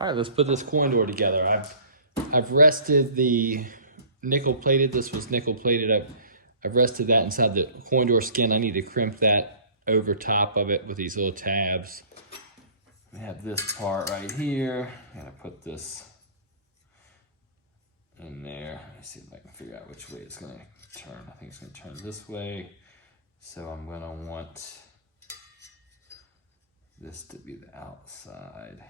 All right, let's put this coin door together. I've rested the nickel plated. This was nickel plated. I've rested that inside the coin door skin. I need to crimp that over top of it with these little tabs. We have this part right here. I'm gonna put this in there. Let me see if I can figure out which way it's gonna turn. I think it's gonna turn this way. So I'm gonna want this to be the outside.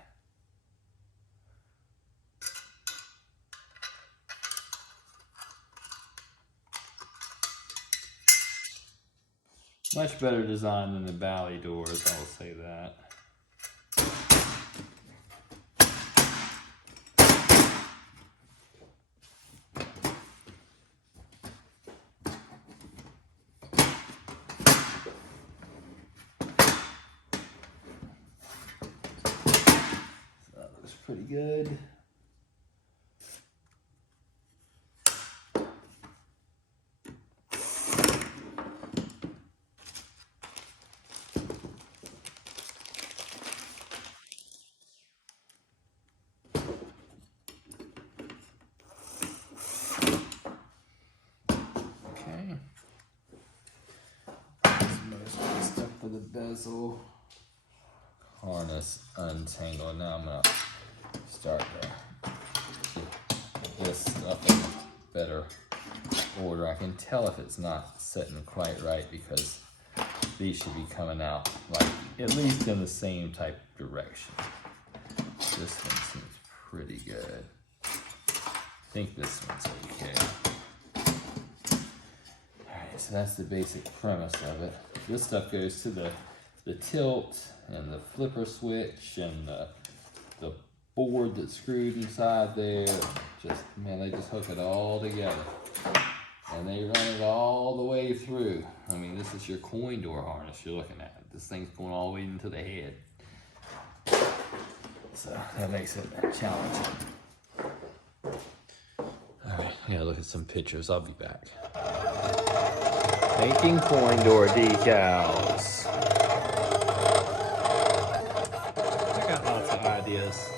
Much better design than the Bally doors, I will say that. So that looks pretty good. For the bezel harness untangle. Now I'm gonna start to get this stuff in better order. I can tell if it's not sitting quite right because these should be coming out like at least in the same type of direction. This one seems pretty good. I think this one's okay. Alright, so that's the basic premise of it. This stuff goes to the tilt and the flipper switch and the board that's screwed inside there. Just, man, they just hook it all together. And they run it all the way through. I mean, this is your coin door harness you're looking at. This thing's going all the way into the head. So that makes it challenging. All right, yeah, look at some pictures. I'll be back. Making coin door decals. I got lots of ideas.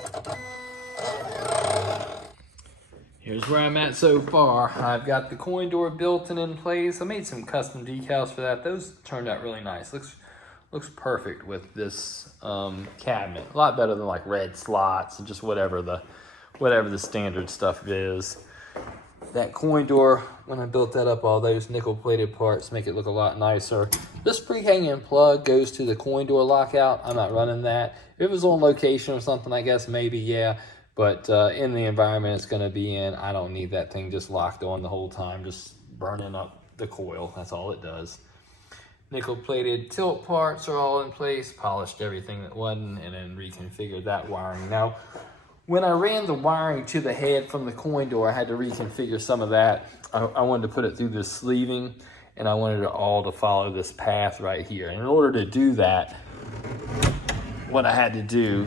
Here's where I'm at so far. I've got the coin door built and in place. I made some custom decals for that. Those turned out really nice. Looks perfect with this cabinet. A lot better than like red slots and just whatever the standard stuff is. That coin door, when I built that up, all those nickel plated parts make it look a lot nicer. This free hanging plug goes to the coin door lockout. I'm not running that. If it was on location or something, I guess maybe, yeah. But in the environment it's gonna be in, I don't need that thing just locked on the whole time, just burning up the coil. That's all it does. Nickel plated tilt parts are all in place, polished everything that wasn't, and then reconfigured that wiring. Now, when I ran the wiring to the head from the coin door, I had to reconfigure some of that. I wanted to put it through this sleeving, and I wanted it all to follow this path right here. And in order to do that, what I had to do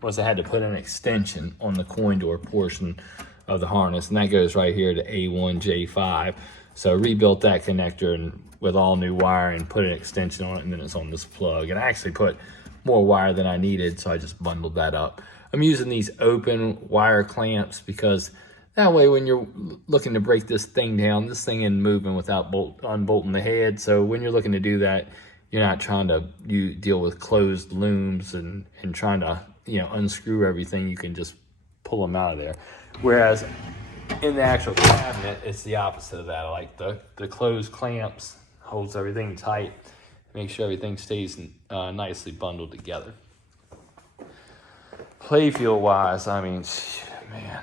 was I had to put an extension on the coin door portion of the harness, and that goes right here to A1J5. So I rebuilt that connector and with all new wiring, put an extension on it, and then it's on this plug. And I actually put more wire than I needed, so I just bundled that up. I'm using these open wire clamps because that way when you're looking to break this thing down, this thing isn't moving without unbolting the head. So when you're looking to do that, you're not trying to deal with closed looms and trying to unscrew everything. You can just pull them out of there. Whereas in the actual cabinet, it's the opposite of that. I like the closed clamps, holds everything tight, make sure everything stays nicely bundled together. Playfield wise, I mean, man,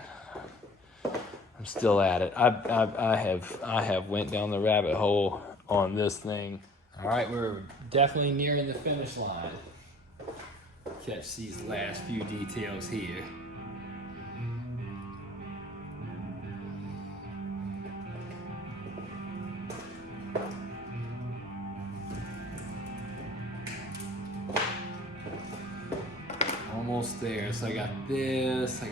I'm still at it. I have went down the rabbit hole on this thing. All right, we're definitely nearing the finish line. Catch these last few details here. Almost there. So I got this, I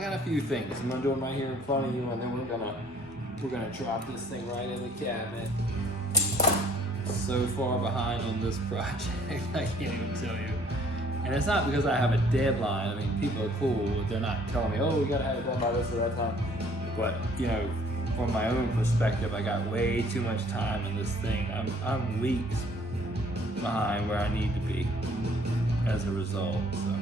got a few things. I'm gonna do them right here in front of you, and then we're gonna drop this thing right in the cabinet. So far behind on this project, I can't even tell you. And it's not because I have a deadline. I mean, people are cool. They're not telling me, oh, we gotta have it done by this or that time. But, you know, from my own perspective, I got way too much time in this thing. I'm weeks behind where I need to be as a result, so.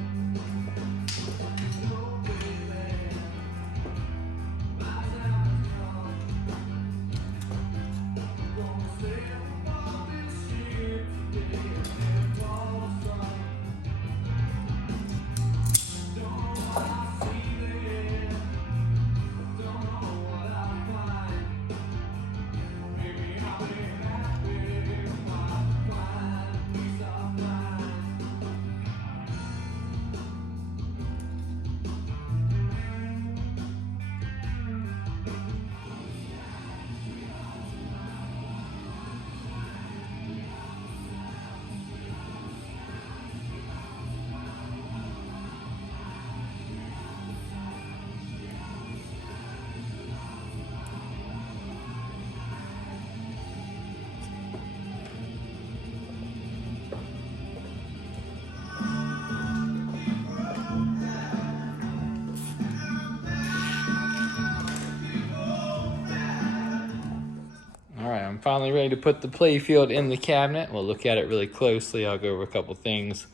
I'm finally ready to put the playfield in the cabinet. We'll look at it really closely. I'll go over a couple things.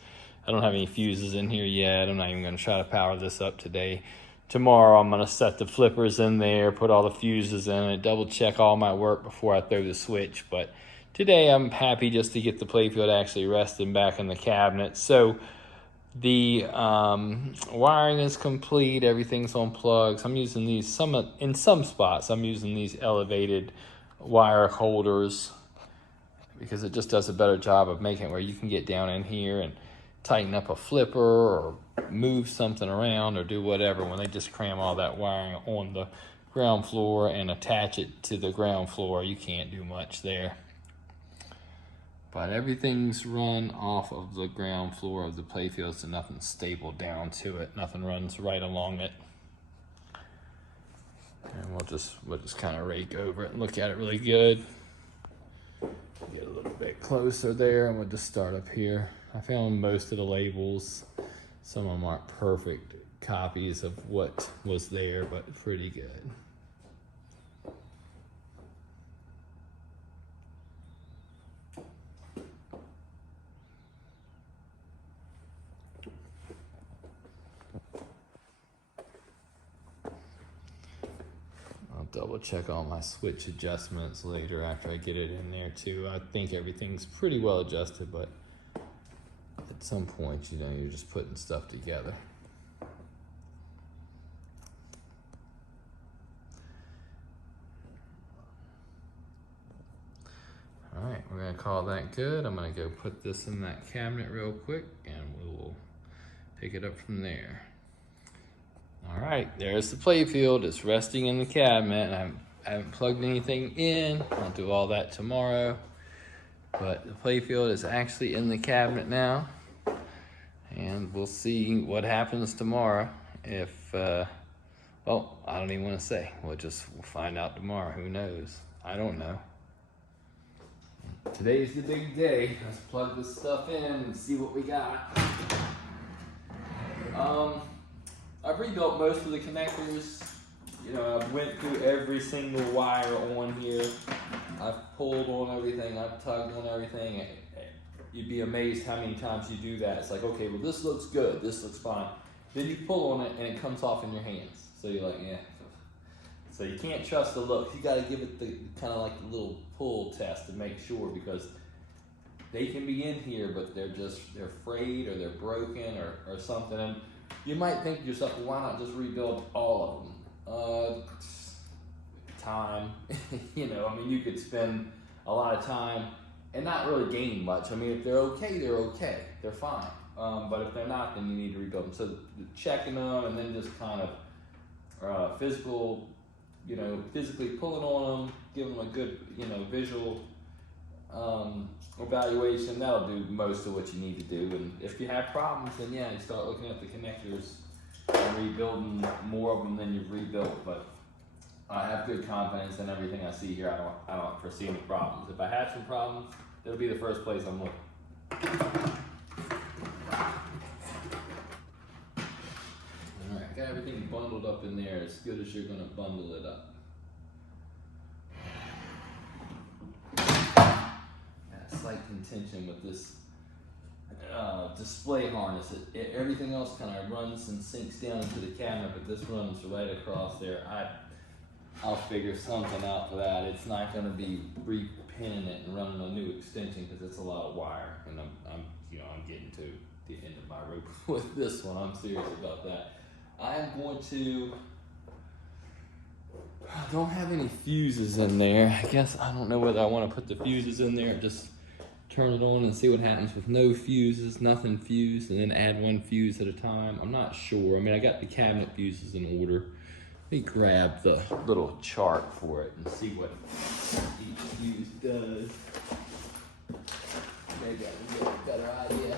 I don't have any fuses in here yet. I'm not even going to try to power this up today. Tomorrow I'm going to set the flippers in there, put all the fuses in it, double check all my work before I throw the switch. But today I'm happy just to get the playfield actually resting back in the cabinet. So the wiring is complete. Everything's on plugs. I'm using these in some spots. I'm using these elevated wire holders because it just does a better job of making it where you can get down in here and tighten up a flipper or move something around or do whatever. When they just cram all that wiring on the ground floor and attach it to the ground floor, you can't do much there. But everything's run off of the ground floor of the playfield, so nothing's stapled down to it. Nothing runs right along it. And we'll just kind of rake over it and look at it really good. Get a little bit closer there, and we'll just start up here. I found most of the labels. Some of them aren't perfect copies of what was there, but pretty good. Double check all my switch adjustments later after I get it in there too. I think everything's pretty well adjusted, but at some point, you know, you're just putting stuff together. All right, we're gonna call that good. I'm gonna go put this in that cabinet real quick and we'll pick it up from there. All right, there's the playfield. It's resting in the cabinet. I haven't plugged anything in. I'll do all that tomorrow. But the playfield is actually in the cabinet now. And we'll see what happens tomorrow. If, well, I don't even want to say. We'll find out tomorrow. Who knows? I don't know. Today's the big day. Let's plug this stuff in and see what we got. I've rebuilt most of the connectors. You know, I've went through every single wire on here. I've pulled on everything. I've tugged on everything. You'd be amazed how many times you do that. It's like, okay, well, this looks good. This looks fine. Then you pull on it and it comes off in your hands. So you're like, yeah. So you can't trust the look. You got to give it the kind of like the little pull test to make sure, because they can be in here, but they're frayed or they're broken or something. And you might think to yourself, well, why not just rebuild all of them? Time. You know, I mean, you could spend a lot of time and not really gain much. I mean, if they're okay, they're okay. They're fine. But if they're not, then you need to rebuild them. So checking them and then just kind of physically pulling on them, giving them a good, visual evaluation. That'll do most of what you need to do. And if you have problems, then yeah, you start looking at the connectors and rebuilding more of them than you've rebuilt. But I have good confidence in everything I see here. I don't foresee any problems. If I have some problems, it'll be the first place I'm looking. got everything bundled up in there as good as you're gonna bundle it up. Got a slight contention with this display harness. Everything else kind of runs and sinks down into the cabinet, but this runs right across there. I'll figure something out for that. It's not going to be repinning it and running a new extension because it's a lot of wire, and I'm getting to the end of my rope with this one. I'm serious about that. I'm going to. I don't have any fuses in there. I guess I don't know whether I want to put the fuses in there or just turn it on and see what happens with no fuses, nothing fused, and then add one fuse at a time. I'm not sure. I mean, I got the cabinet fuses in order. Let me grab the little chart for it and see what each fuse does. Maybe I can get a better idea.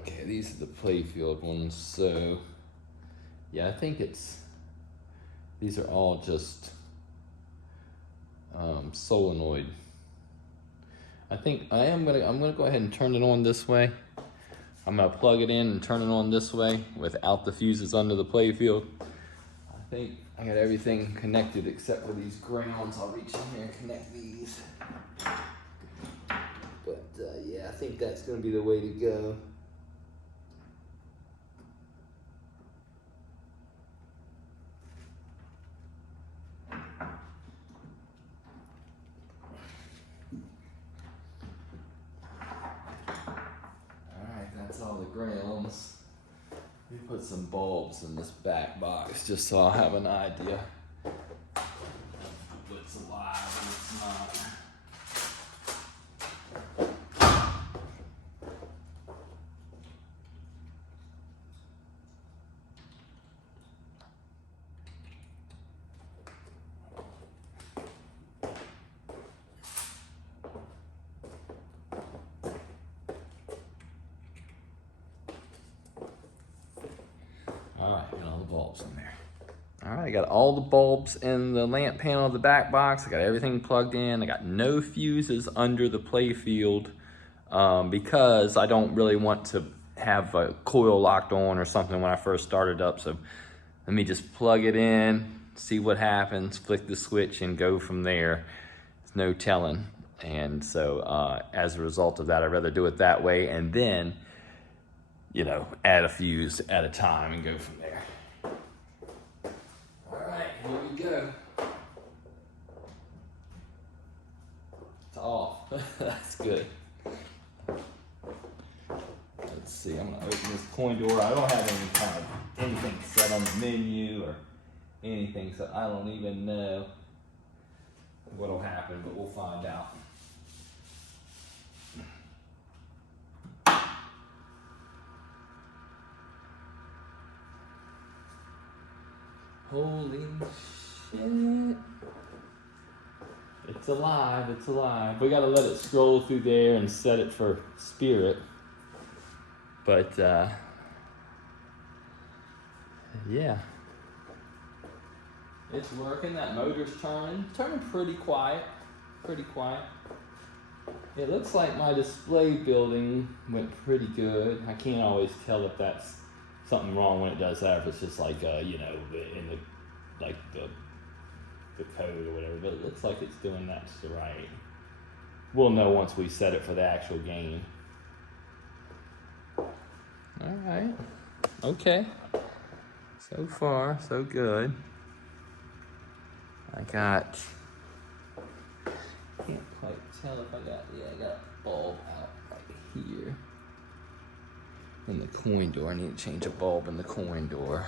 Okay, these are the playfield ones. So, yeah, I think these are all just solenoid. I think I'm gonna go ahead and turn it on this way. I'm gonna plug it in and turn it on this way without the fuses under the playfield. I think I got everything connected except for these grounds. I'll reach in here and connect these. But yeah, I think that's gonna be the way to go. That's all the grounds. Let me put some bulbs in this back box just so I'll have an idea what's alive and what's not. Bulbs in there. All right, I got all the bulbs in the lamp panel of the back box. I got everything plugged in. I got no fuses under the playfield because I don't really want to have a coil locked on or something when I first started up. So let me just plug it in, see what happens, flick the switch and go from there. There's no telling. And so as a result of that, I'd rather do it that way and then, add a fuse at a time and go from there. Here we go. It's off. That's good. Let's see. I'm gonna open this coin door. I don't have anything set on the menu or anything, so I don't even know what'll happen, but we'll find out. Holy shit. It's alive, it's alive. We gotta let it scroll through there and set it for spirit. But, yeah. It's working, that motor's turning pretty quiet, It looks like my display building went pretty good. I can't always tell if that's something wrong when it does that, if it's just like, in the code or whatever, but it looks like it's doing that right. We'll know once we set it for the actual game. All right, okay. So far, so good. I can't quite tell if I got a bulb out right here. In the coin door, I need to change a bulb in the coin door.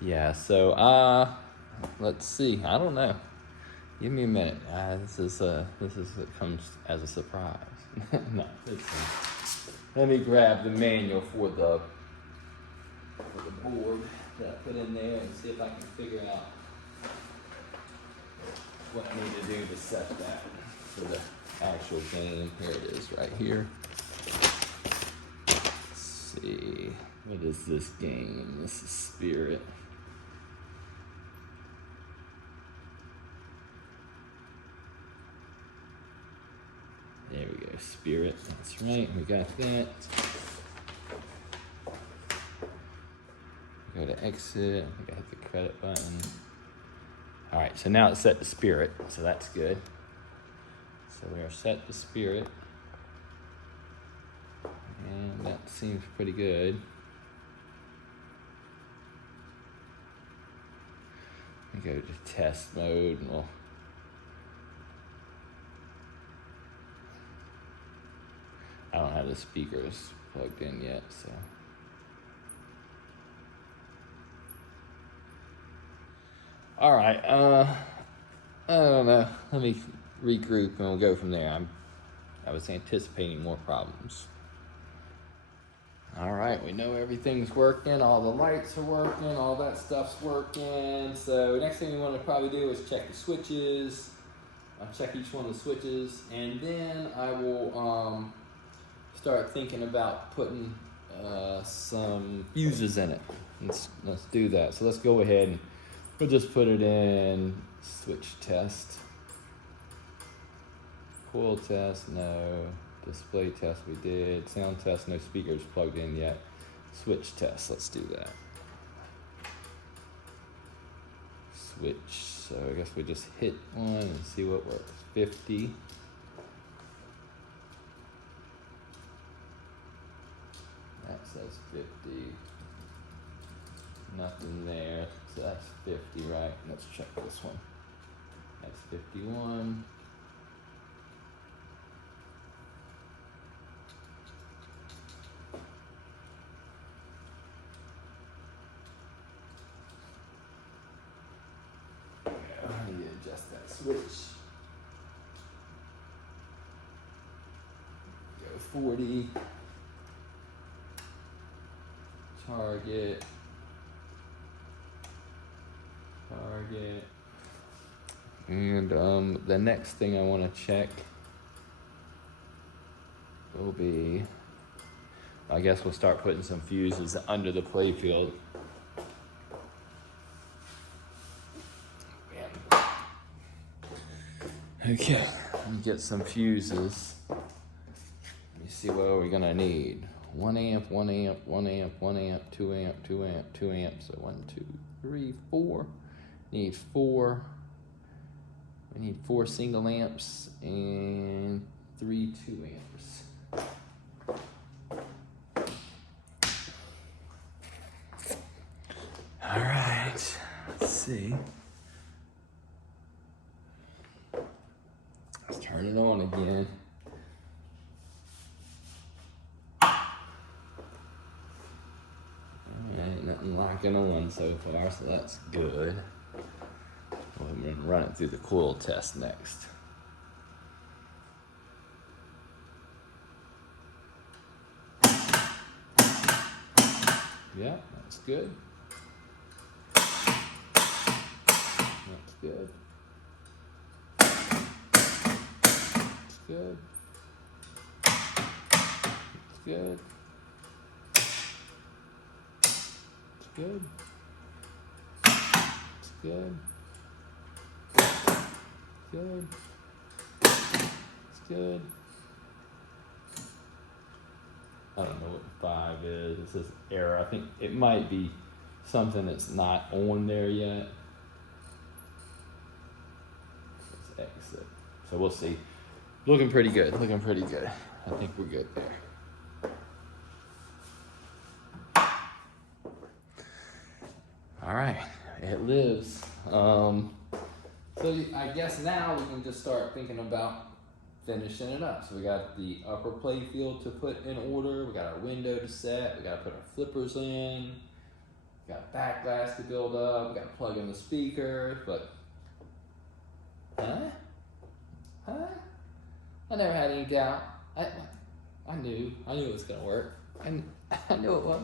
Yeah, so let's see. I don't know. Give me a minute. This is it comes as a surprise. No, let me grab the manual for the board that I put in there and see if I can figure out what I need to do to set that for the actual game. Here it is right here. Let's see. What is this game? This is Spirit. go, Spirit. That's right, we got that. Go to exit. I think I hit the credit button. All right, so now it's set to Spirit, so that's good. So we are set to Spirit. And that seems pretty good. We go to test mode and we'll I don't have the speakers plugged in yet, so. All right, I don't know. Let me regroup and we'll go from there. I was anticipating more problems. All right, we know everything's working, all the lights are working, all that stuff's working. So next thing we want to probably do is check the switches. I'll check each one of the switches, and then I will start thinking about putting some fuses in it. Let's do that. So let's go ahead and we'll just put it in switch test. Coil test, no. Display test we did. Sound test, no speakers plugged in yet. Switch test, let's do that. Switch, so I guess we just hit one and see what works. 50. That says 50. Nothing there, so that's 50, right? Let's check this one. That's 51. Adjust that switch. Go 40. Target. And the next thing I want to check will be, I guess we'll start putting some fuses under the playfield. Okay, let me get some fuses. Let me see what we're gonna need. 1 amp, 1 amp, 1 amp, 1 amp, 2 amp, 2 amp, 2 amps. So 1, 2, 3, 4. Need 4. We need 4 single amps and 3 2 amps. All right, let's see. Let's turn it on again. Alright, nothing locking on so far, so that's good. I'm going to run it through the coil test next. Yeah, that's good. That's good. That's good. That's good. That's good. That's good. Good. It's good. I don't know what 5 is. It says error. I think it might be something that's not on there yet. Let's exit. So we'll see. Looking pretty good. Looking pretty good. I think we're good there. All right. It lives. So I guess now we can just start thinking about finishing it up. So we got the upper play field to put in order. We got our window to set. We got to put our flippers in. We got backglass to build up. We got to plug in the speakers. But, I never had any doubt. I knew it was gonna work. I knew it was.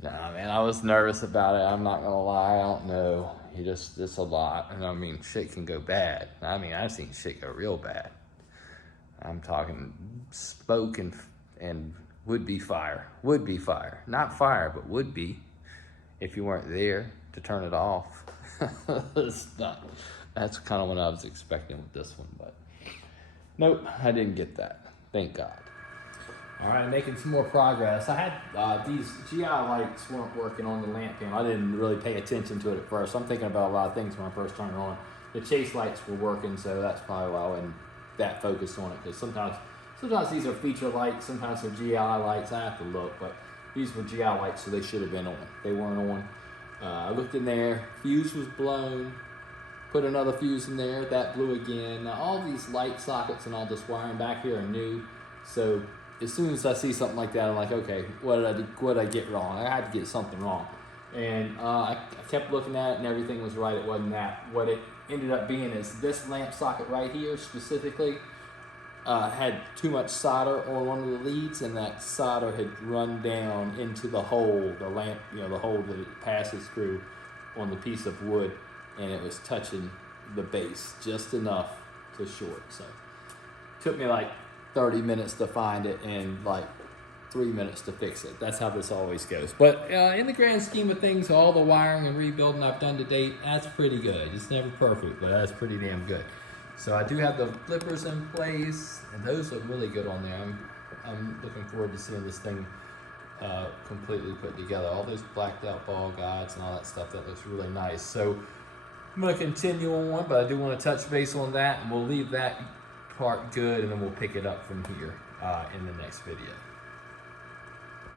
Nah, man, I was nervous about it. I'm not gonna lie. I don't know. It's a lot. And I mean, shit can go bad. I mean, I've seen shit go real bad. I'm talking smoke and would be fire. Would be fire. Not fire, but would be if you weren't there to turn it off. It's not. That's kind of what I was expecting with this one. But Nope, I didn't get that. Thank God. All right, making some more progress. I had these GI lights weren't working on the lamp panel. I didn't really pay attention to it at first. I'm thinking about a lot of things when I first turned it on. The chase lights were working, so that's probably why I wasn't that focused on it. Because sometimes these are feature lights, sometimes they're GI lights. I have to look, but these were GI lights, so they should have been on. They weren't on. I looked in there. Fuse was blown. Put another fuse in there. That blew again. Now all these light sockets and all this wiring back here are new, so as soon as I see something like that, I'm like, okay, what did I do? What did I get wrong? I had to get something wrong. And I kept looking at it and everything was right. It wasn't that. What it ended up being is this lamp socket right here specifically had too much solder on one of the leads, and that solder had run down into the hole, the lamp, the hole that it passes through on the piece of wood, and it was touching the base just enough to short. So it took me like 30 minutes to find it and like 3 minutes to fix it. That's how this always goes. But in the grand scheme of things, all the wiring and rebuilding I've done to date, that's pretty good. It's never perfect, but that's pretty damn good. So I do have the flippers in place, and those look really good on there. I'm looking forward to seeing this thing completely put together. All those blacked out ball guides and all that stuff, that looks really nice. So I'm going to continue on, but I do want to touch base on that, and we'll leave that part good, and then we'll pick it up from here in the next video.